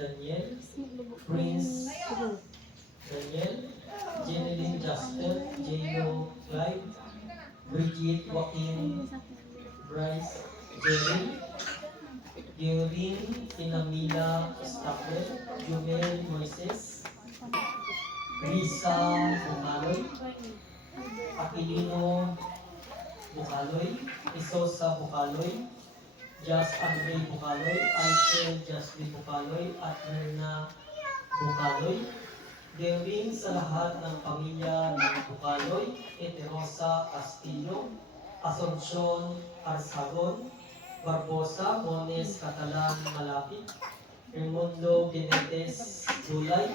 Daniel, Prince Daniel, Jeneline Justin, J.O. Clyde, Bridget Joaquin, Bryce Jerry, Georin Pinamila Stapel, Jumel Moises, Risa Bucaloy, Aquilino Bucaloy, Isosa Bucaloy, Just Andre Bucaloy, Aisel Jasmine Bucaloy, at Myrna Bucaloy. Din sa lahat ng pamilya ng Bucaloy, Eterosa Castillo, Asuncion Arsagon, Barbosa, Mones Catalan Malapit, Raimundo Benetes Gulay,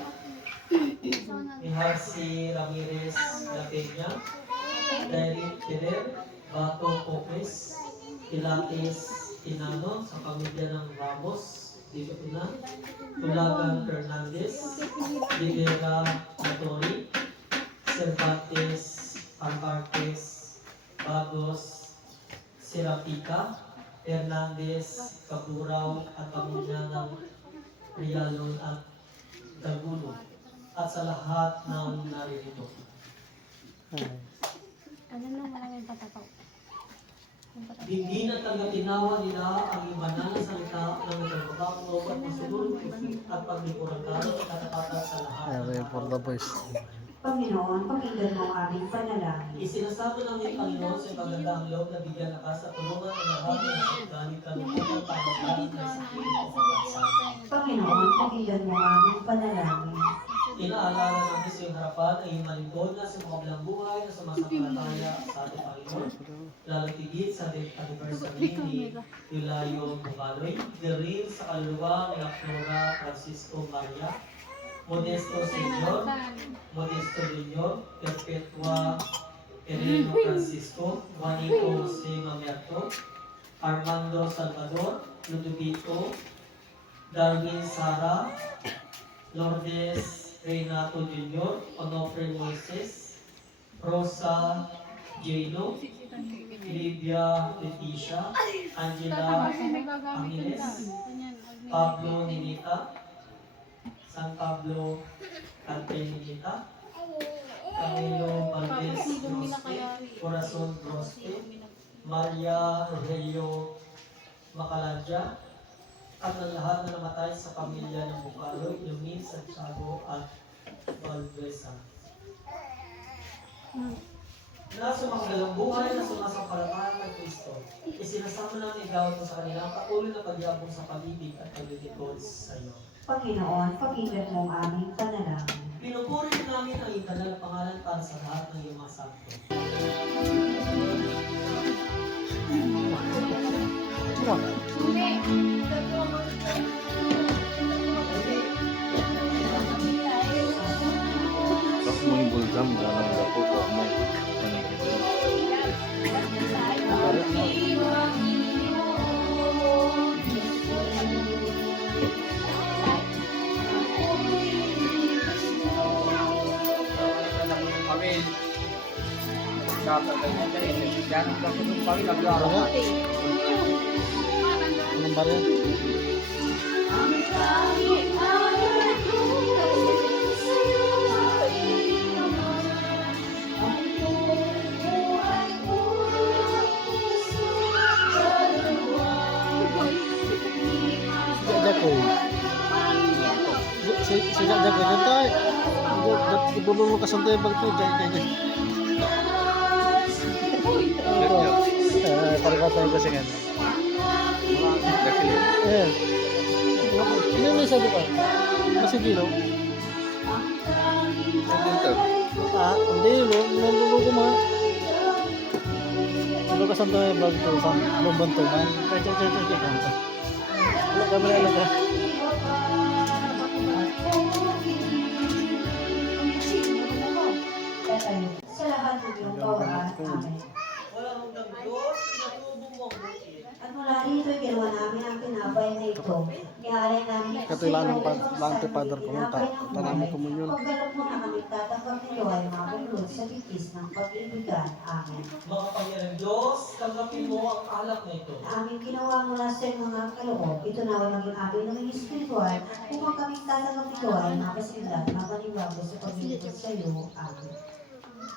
Miharsi Ramirez La Peña, Derek Ferrer, Bato Popes, Pilates Tinano sa pamilya ng Ramos, dito na, Tulagan Fernandez, Rivera Matori, Cervantes Ambartes, Bagos Serapita, Hernandez Caburaw at pamilya ng Rialon at Dagulo, at sa lahat ng naririto. Ano nung maraming patataw? Hindi na tagapinawa nila ang ibanal na salita ng nagpapaklo at masulong at paglikuran ka at katatatan sa lahat. For the boys. Panginoon, pakinggan mo ang aming panalangin. Isinasamo ng Panginoon sa magandang loob na bigyan ka sa tulungan ng lahat ng nagagalit kalungkutan pamamagitan ng sakit o pagkasabi. Panginoon, pakinggan mo ang aming panalangin. Inaalala namin sa iyong harapan ay malingkod na sa mga bilang buhay na sumasampalataya sa ating Panginoon. Lalo tigit sa anniversary ni Yulayo Bugaloy, din sa kaluluwa ni Flora Francisco Maria, Modesto Senior, Modesto Junior, Perpetua Herrero Francisco, Juanito Jose Mamerto, Armando Salvador, Ludovico, Darwin Sara, Lourdes Renato Junior, Onofre Moises, Rosa Jano, Livia Leticia, Angela Angeles, Pablo Ninita, San Pablo Cante Ninita, Camilo Valdez Grospe, Corazon Grospe, Maria Rogelio Macaladja, at ang lahat na namatay sa pamilya ng Bucaloy, Yumin, Santiago at Valduesa. Na sumanggalang buhay na sumasampalataya kay Kristo, isinasama namin ikaw sa kanilang patuloy na pagyabong sa pag-ibig at paglilingkod sa iyo. Panginoon, pakinggan mo ang aming panalangin. Pinupuri namin ang iyong banal na pangalan para sa lahat ng iyong mga santo. Bak mo yung bulgam, ganang gapo ko mo. Kami kakatay na tayo. Yan ang kapatong kami nag-aaral. Anong barya? Jago. Sejak jago nanti, belum ke santai begitu jago. Kalau kata yang kesengan. Ini satu kan, masih kilo. Hindi lo kuma. Belum ke santai begitu, belum bentukan. Cek. Kalau kamera ka. Sa lahat ng iyong kawalan, Amen. Walang hanggang Diyos, pinatubo mo ang bukid. At mula rito, ginawa namin ang tinapay na ito. Nialay namin Katoy lang ti Father ko nung tanami komunyon. Paggalap mo na kami tatanggap nito ay mabuklod sa bitis ng pag-ibigan. Amen. Makapangyarang Diyos, tanggapin mo ang alak na ito. Na aming ginawa mula sa mga kaloob, ito na ay maging amin ng espiritual, upang kami tatanggap nito ay mapasindat, mapanibago sa paglilipot sa iyo. Amen.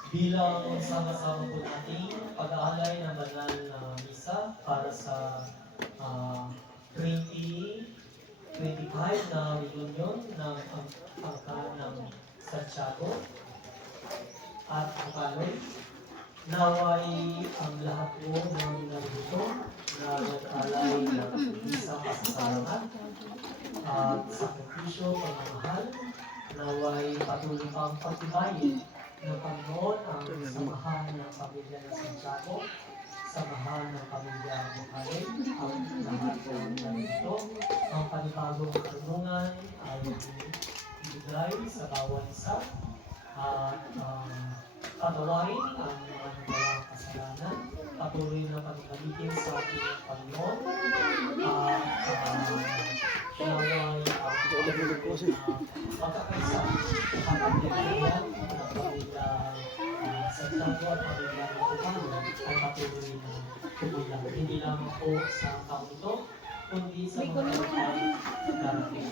Bilang sama-sama po natin pag-aalay ng banal na misa para sa 2025 na reunion ng angkan ng Santiago at Bukaloy. Naway ang lahat po ng narito na nag-alay ng isang kasasalamat at sakripisyo, pagmamahal. Naway patuloy pang pagtibayin ng Panginoon ang samahan ng pamilya ng Santiago, samahan ng pamilya ng Bukaloy, ang lahat po ng narito. Ang panibagong karunungan ay ibigay sa bawat isa at patawarin ang mga nagawang kasalanan, patuloy na pagbalikin sa ating Panginoon at naway magkakaisa ang pagkakayan ng pamilya sa Santiago at pamilya ng Bukaloy ay patuloy na tumulang. Hindi lang po sa taong ito, kundi sa mga darating.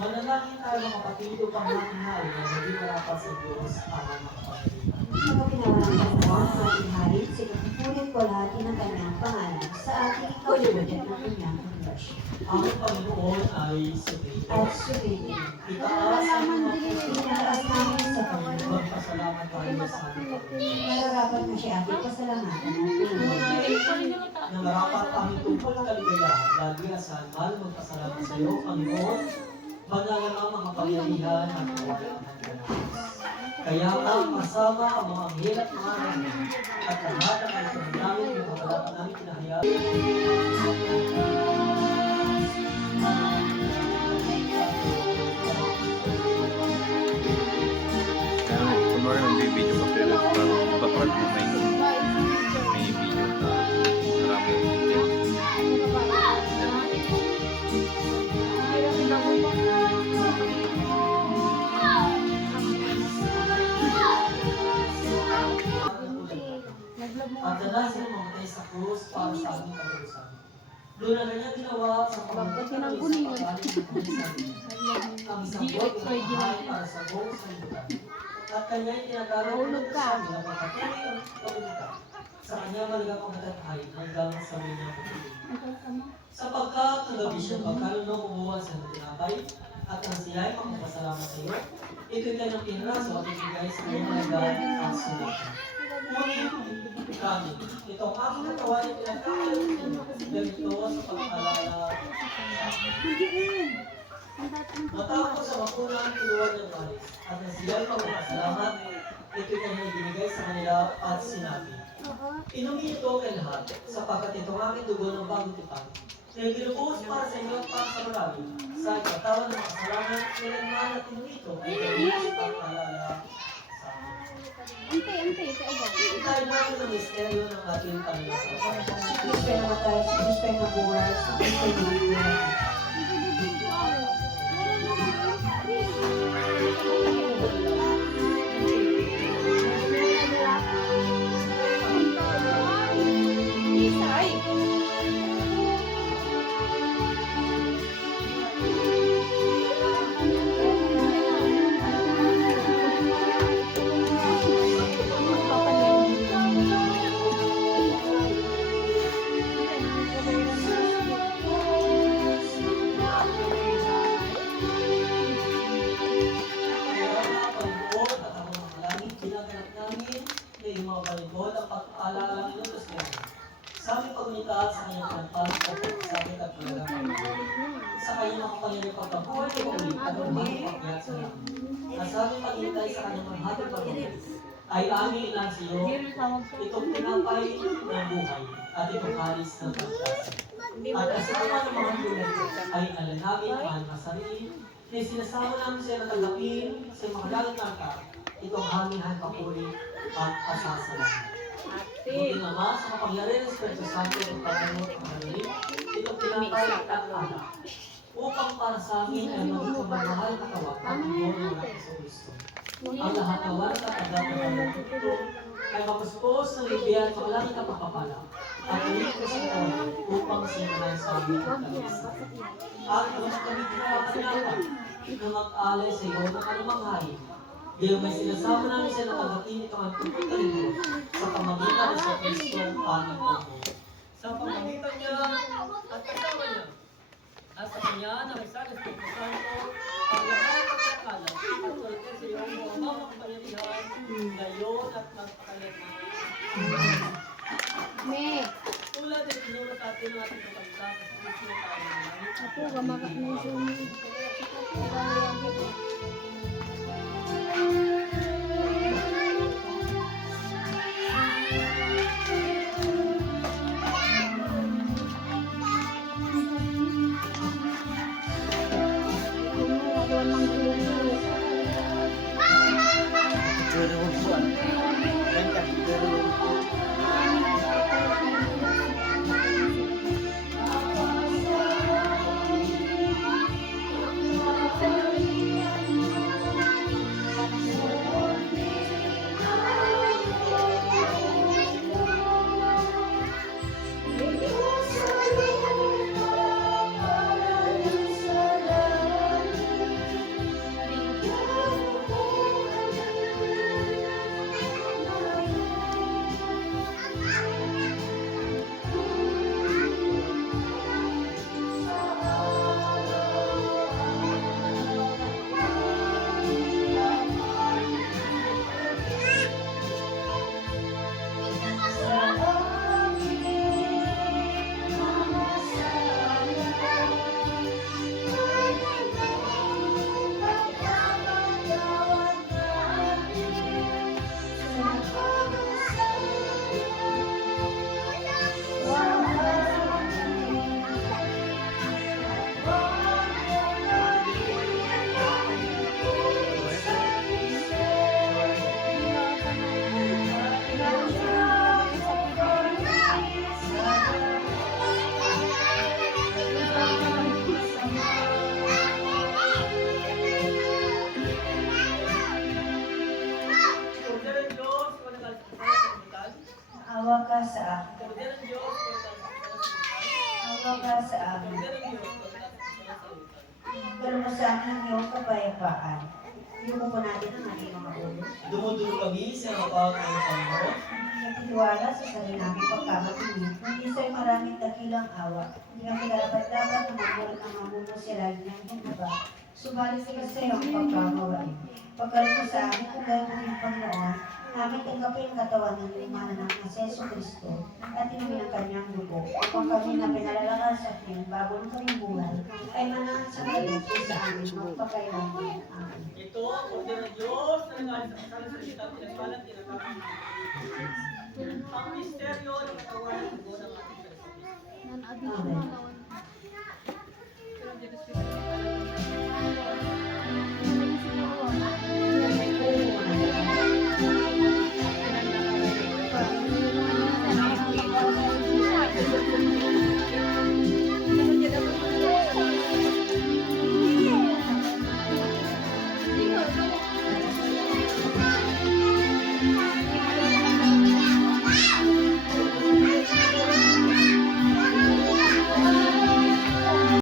Manalangin tayo mga kapatid upang natin mahal na hindi marapat sa Diyos ang mga kapatid. Mga pinawalan ng Panginoon, ang ating hari, sinupulit ko lahat ng kanyang pangalan sa ating ikawalugod at ng kanyang pundasyon. Ang Panginoon ay supremo. At subitin, Itaas ang mga pinalaas namin sa Panginoon. magpasalamat tayo sa ating Panginoon. Nararapat na siya ating pasalamatan at pinag Nangarapat aming tungkol kaligayahan, lagi asan mahal magpasalamat sa iyo, Panginoon, banal na mga kapangyarihan at kawalan ng Diyos. Kaya ang kasama ang mga anghel at mga anghel at lahat ang kaitong namin yung kapalapan namin pinahayaan. Kunwari nagbibideo ka pero baprag mo may video na marami yung video. At dalasin ang mamatay sa krus para sa aming kalusan. Doon na kanya ginawa sa pamamagitan ng isang pagaling ng kalusan. Ang isang buwan ay para sa buong sanlibutan. At kanya'y tinatawag ng kalusan na pagkatuloy ang kabulitan. Sa kanya malagang pagkatatahay hanggang sa kanyang pagkatuloy. Sapagkat kagabi siya pagkalunong umuha sa tinapay at ang siya'y magpapasalamat sa iyo, ito'y kanyang pinraso at ibigay sa kanyang malagaan at sulatan. Ngunit kami, itong aking katawan ay pinagkakalit ganito sa pag-alala sa akin. Matapos sa makunang kiluwan ng Maris at na siya'y magpapasalamat, ito'y kanyang ibinigay sa kanila at sinabi, inumin ito kay lahat, sapagkat itong aking dugo ng bagong tipan, na ibinubuhos para sa inyo at para sa marami, sa ikatawan ng mga kasalanan, nilang at inumin ito ay gawin sa pag-alala sa akin. Tayo natin ang misteryo ng ating Panginoon. Diyos kayo namatay, sa Diyos kayo nabuhay, sa Diyos kayo nabuhay. Sa aming pagunita sa kanyang pinagpapalagay sa amin at palagay. Sa kanyang mga pangyayari pagkabuhay ay paulit at umahang pagkayat sa namin. At sa aming paghintay sa kanyang panghatid pagkabuhay ay aming ilang sa iyo itong tinapay ng buhay at itong halis ng pagkasa. At kasama ng mga tulad ay alanagin ang mga sarili na sinasama namin sa natanggapin sa mga lalang nata itong aming hanpapuri at pasasalamat. Buti Ama, sa kapangyarihan ng Espiritu Santo at pagkaroon ng magaling, ito pinapayag at anak, upang para sa amin ay maging pagmamahal na kawat at ibon ng anak sa Kristo. Ang lahat ng walang katagat ng pagmamahal ay mapuspos ng libiyan paglalaki ka papapala at ulit ko sa tawag upang sinaman sa amin ang kalisa. At mas kami kinakapanapan na mag-alay sa iyo ng kalumanghain. Dahil may sinasama namin siya na tagatin ito ang tututalino sa pamagitan sa Kristo ang aming Panginoon. Sa pamagitan niya at kasama niya at sa kanya na may sa Espiritu Santo ang lahat ng kakalat at ulitin sa iyong mga makapangyarihan ngayon at magpakalit. Me, Tulad ng sinulat sa atin ang ating kapagsa sa Kristo na tayo ng langit. ako gamaga ng Zoom. Pero buwan. Ganda. Pero Kordero ng Diyos, kung nagalit sa kasalutan. Awa ka sa akin. Kordero ng Diyos, kung nagalit sa kasalutan. Awa ka sa akin. Kordero ng Diyos, kung nagalit sa kasalutan. Pero mo sa akin ang iyong kapayapaan. Iyong po natin ang ating mga ulo. Dumudulog kami sa mapawag ng Panginoon. Nagtitiwala sa sarili namin pagkamatingin, hindi sa'yo maraming dakilang awa. Hindi kami dapat na mamulat ang mamuno sa lagi ng hinaba. Subalit sila sa iyo ang pagkamawain. Pagkaroon sa amin kung gaya mo yung Panginoon, namin tanggapin ang katawan ng lumana ng Aseso Kristo at inumin ang kanyang dugo. Upang kami na pinalalakas sa atin bago ng kaming buhay, ay manahan sa kalit sa amin magpakailangan. Amen. Ito ang kordero ng Diyos na nagalit sa kasalutan, tinagpalat, tinagpalat. Ang misteryo ng katawan ng dugo ng ating Kristo. Amen. Thank you.